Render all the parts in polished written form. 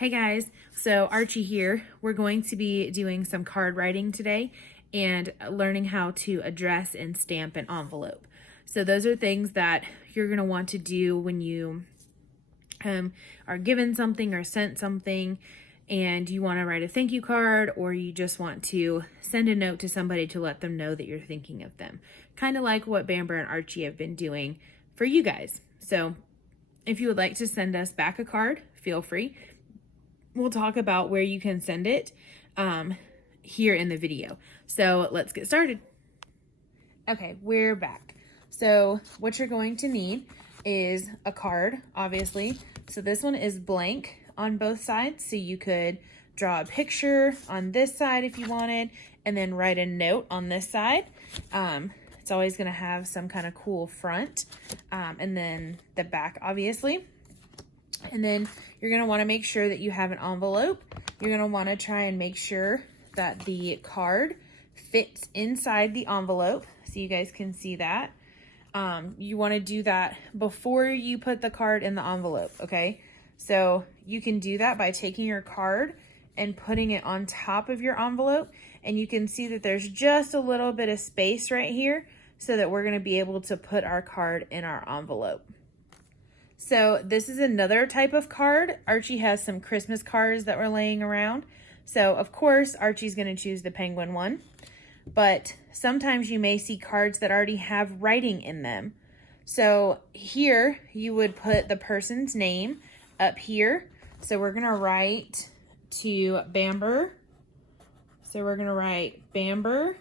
Hey guys, so Archie here. We're going to be doing some card writing today and learning how to address and stamp an envelope. So those are things that you're going to want to do when you are given something or sent something and you want to write a thank you card, or you just want to send a note to somebody to let them know that you're thinking of them. Kind of like what Bamber and Archie have been doing for you guys. So if you would like to send us back a card, feel free. We'll talk about where you can send it here in the video. So let's get started. Okay, we're back. So what you're going to need is a card, obviously. So this one is blank on both sides. So you could draw a picture on this side if you wanted, and then write a note on this side. It's always going to have some kind of cool front, and then the back, obviously. And then you're going to want to make sure that you have an envelope. You're going to want to try and make sure that the card fits inside the envelope so you guys can see that. You want to do that before you put the card in the envelope, okay? So you can do that by taking your card and putting it on top of your envelope, and you can see that there's just a little bit of space right here so that we're going to be able to put our card in our envelope. So this is another type of card. Archie has some Christmas cards that were laying around. So of course, Archie's going to choose the penguin one. But sometimes you may see cards that already have writing in them. So here you would put the person's name up here. So we're going to write to Bamber. So we're going to write Bamber.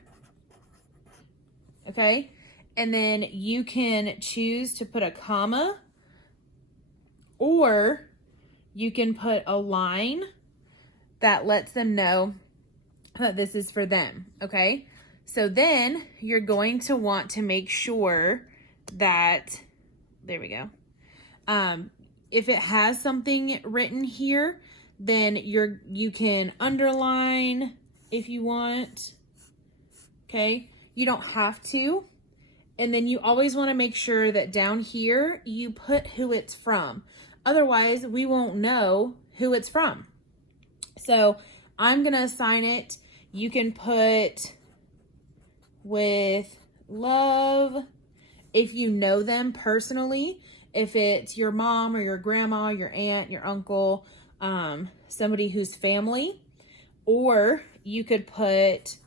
Okay. And then you can choose to put a comma, or you can put a line that lets them know that this is for them, okay? So then you're going to want to make sure that, there we go. If it has something written here, then you can underline if you want, okay? You don't have to. And then you always want to make sure that down here you put who it's from. Otherwise, we won't know who it's from. So I'm going to assign it. You can put with love if you know them personally. If it's your mom or your grandma, your aunt, your uncle, somebody who's family. Or you could put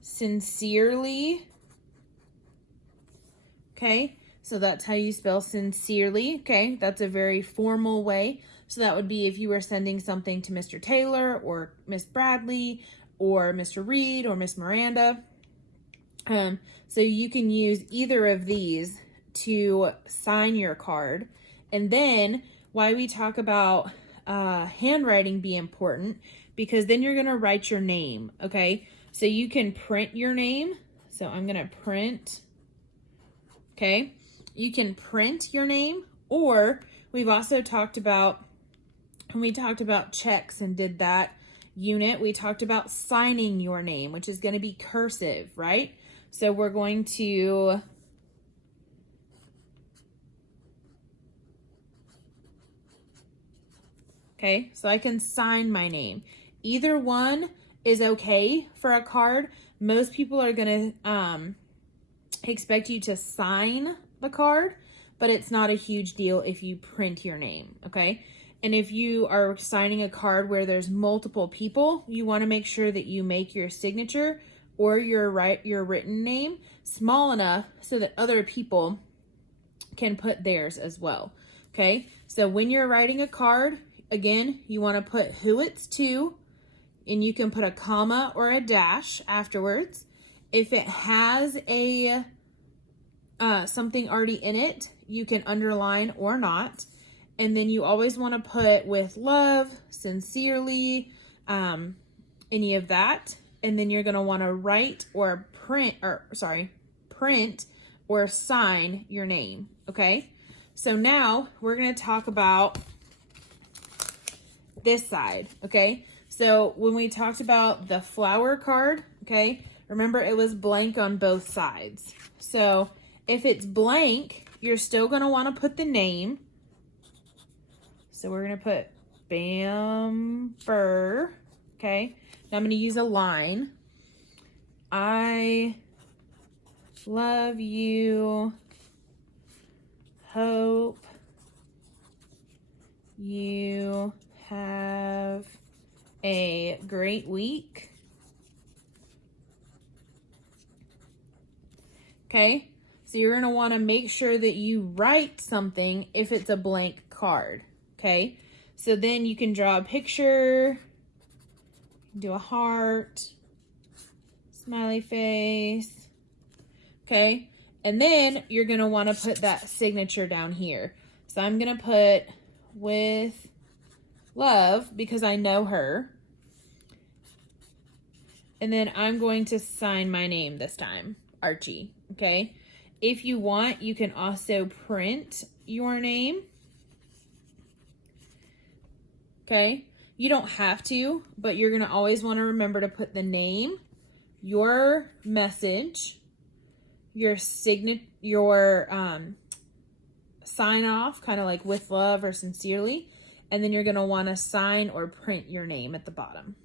sincerely. Okay. So that's how you spell sincerely, okay? That's a very formal way. So that would be if you were sending something to Mr. Taylor or Miss Bradley or Mr. Reed or Miss Miranda. So you can use either of these to sign your card. And then why we talk about handwriting be important, because then you're gonna write your name, okay? So you can print your name. So I'm gonna print, okay? You can print your name, or we've also talked about, when we talked about checks and did that unit, we talked about signing your name, which is going to be cursive, right? So we're going to, okay, so I can sign my name. Either one is okay for a card. Most people are going to expect you to sign the card, but it's not a huge deal if you print your name, okay? And if you are signing a card where there's multiple people, you want to make sure that you make your signature or your written name small enough so that other people can put theirs as well, okay? So when you're writing a card, again, you want to put who it's to, and you can put a comma or a dash afterwards. If it has a something already in it, you can underline or not. And then you always want to put with love, sincerely, any of that. And then you're going to want to write or print or sign your name. Okay. So now we're going to talk about this side. Okay. So when we talked about the flower card, okay, remember it was blank on both sides. So if it's blank, you're still going to want to put the name. So we're going to put Bamber. Okay. Now I'm going to use a line. I love you. Hope you have a great week. Okay, so you're going to want to make sure that you write something if it's a blank card. Okay, so then you can draw a picture, do a heart, smiley face. Okay, and then you're going to want to put that signature down here. So I'm going to put with love because I know her. And then I'm going to sign my name this time, Archie. Okay. If you want, you can also print your name. Okay. You don't have to, but you're going to always want to remember to put the name, your message, your sign off, kind of like with love or sincerely. And then you're going to want to sign or print your name at the bottom.